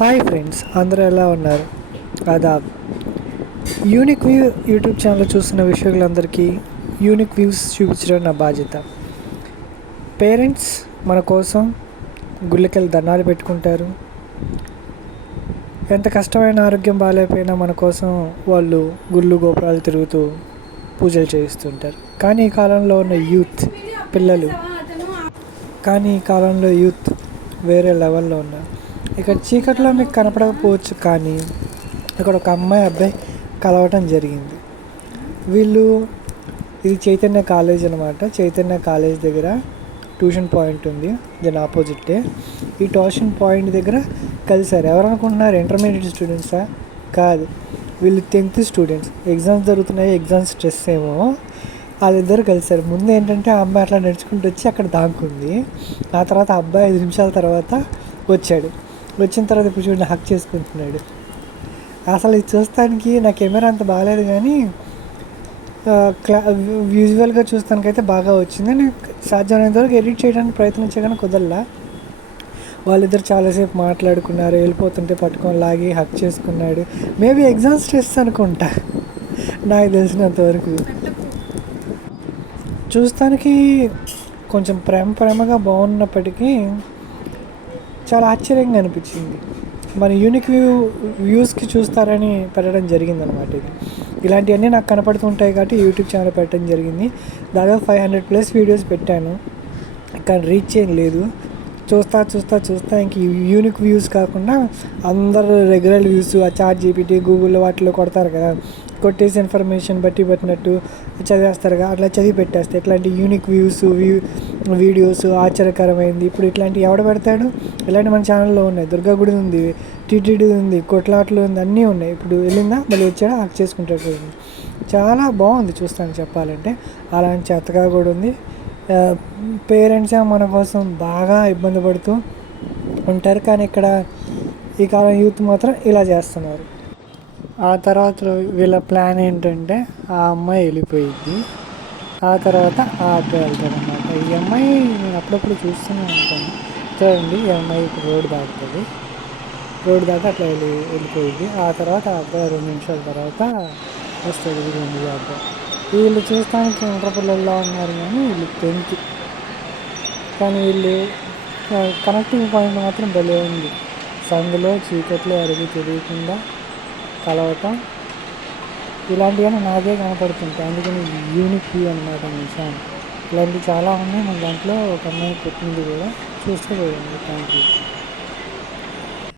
Hi friends, అందరూ ఎలా ఉన్నారు? Aadab. Unique view YouTube channel చూస్తున్న విషయాలందరికీ యూనిక్ వ్యూస్ చూపించడం నా బాధ్యత. పేరెంట్స్ మన కోసం గుళ్ళకెళ్ళి దండాలు పెట్టుకుంటారు. ఎంత కష్టమైన ఆరోగ్యం బాగాలేకపోయినా మన కోసం వాళ్ళు గుళ్ళు గోపురాలు తిరుగుతూ పూజలు చేయిస్తుంటారు. కానీ ఈ కాలంలో ఉన్న యూత్ వేరే లెవెల్లో ఉన్నారు. ఇక్కడ చీకట్లో మీకు కనపడకపోవచ్చు, కానీ ఇక్కడ ఒక అబ్బాయి కలవటం జరిగింది. ఇది చైతన్య కాలేజ్ అనమాట. చైతన్య కాలేజ్ దగ్గర ట్యూషన్ పాయింట్ ఉంది, దాని ఆపోజిట్టే. ఈ ట్యూషన్ పాయింట్ దగ్గర కలిశారు. ఎవరనుకుంటున్నారు? ఇంటర్మీడియట్ స్టూడెంట్సా? కాదు, వీళ్ళు 10th స్టూడెంట్స్. ఎగ్జామ్స్ జరుగుతున్నాయి, ఎగ్జామ్స్ స్ట్రెస్ ఏమో. వాళ్ళిద్దరు కలిశారు. ముందు ఏంటంటే ఆ అమ్మాయి అట్లా నడుచుకుంటూ వచ్చి అక్కడ దాక్కుంది. ఆ తర్వాత ఆ అబ్బాయి 5 నిమిషాల తర్వాత వచ్చిన తర్వాత ఇప్పుడు చూడండి, హక్ చేసుకుంటున్నాడు. అసలు ఇది చూస్తానికి నా కెమెరా అంత బాగాలేదు, కానీ విజువల్గా చూస్తానికైతే బాగా వచ్చింది. నేను సాధ్యమైనంత వరకు ఎడిట్ చేయడానికి ప్రయత్నించే కానీ కుదరలా. వాళ్ళిద్దరు చాలాసేపు మాట్లాడుకున్నారు. వెళ్ళిపోతుంటే పట్టుకొని లాగి హక్ చేసుకున్నాడు. మేబీ ఎగ్జామ్ స్ట్రెస్ అనుకుంటా, నాకు తెలిసినంతవరకు. చూస్తానికి కొంచెం ప్రేమగా బాగున్నప్పటికీ చాలా ఆశ్చర్యంగా అనిపించింది. మన యూనిక్ వ్యూస్కి చూస్తారని పెట్టడం జరిగిందనమాట. ఇలాంటివన్నీ నాకు కనపడుతుంటాయి కాబట్టి యూట్యూబ్ ఛానల్ పెట్టడం జరిగింది. దాదాపు 500+ వీడియోస్ పెట్టాను, కానీ రీచ్ ఏం లేదు. చూస్తా ఇంక యూనిక్ వ్యూస్ కాకుండా అందరు రెగ్యులర్ వ్యూస్ ఆ ChatGPT గూగుల్లో వాటిలో కొడతారు కదా, కొట్టేసి ఇన్ఫర్మేషన్ పట్టినట్టు చదివేస్తారు కదా, అట్లా చదివి పెట్టేస్తే ఇట్లాంటి యూనిక్ వీడియోస్ ఆశ్చర్యకరమైంది. ఇప్పుడు ఇట్లాంటివి ఎవడ పెడతాడు? ఇలాంటి మన ఛానల్లో ఉన్నాయి. దుర్గా గుడి ఉంది, టీటీడీ ఉంది, కొట్లాట్లు ఉంది, అన్నీ ఉన్నాయి. ఇప్పుడు వెళ్ళిందా మళ్ళీ వచ్చాడా హక్ చేసుకుంటాడు. చాలా బాగుంది చూస్తాను చెప్పాలంటే. అలాంటి చెత్తగా కూడా ఉంది. పేరెంట్సే మన కోసం బాగా ఇబ్బంది పడుతూ ఉంటారు, కానీ ఇక్కడ ఈ కాలం యూత్ మాత్రం ఇలా చేస్తున్నారు. ఆ తర్వాత వీళ్ళ ప్లాన్ ఏంటంటే ఆ అమ్మాయి వెళ్ళిపోయింది, ఆ తర్వాత ఆ అబ్బాయి వెళ్తాడు అన్నమాట. ఈ అమ్మాయి నేను అప్పుడప్పుడు చూస్తూనే ఉంటాను. చూడండి, ఈ అమ్మాయి ఇప్పుడు రోడ్డు దాటి అట్లా వెళ్ళిపోయింది. ఆ తర్వాత ఆ అబ్బాయి 2 నిమిషాల తర్వాత వస్తాడు. ఇది అబ్బాయి. వీళ్ళు చూస్తానికి ఇంటర్ పిల్లల్లో ఉన్నారు, కానీ వీళ్ళు 10th. కానీ వీళ్ళు కనెక్టింగ్ పాయింట్ మాత్రం భలే ఉంది. సందులో చీకట్లో అడిగి తెలియకుండా కలవటం, ఇలాంటివన్నీ నాకే కనపడుతుంటాయి. అందుకని యూనిక్ వ్యూ అనమాట నిజాన్ని. ఇలాంటివి చాలా ఉన్నాయి. మన దాంట్లో ఒక అమ్మాయి పెట్టింది కూడా, చూస్తే పోయింది. Thank you.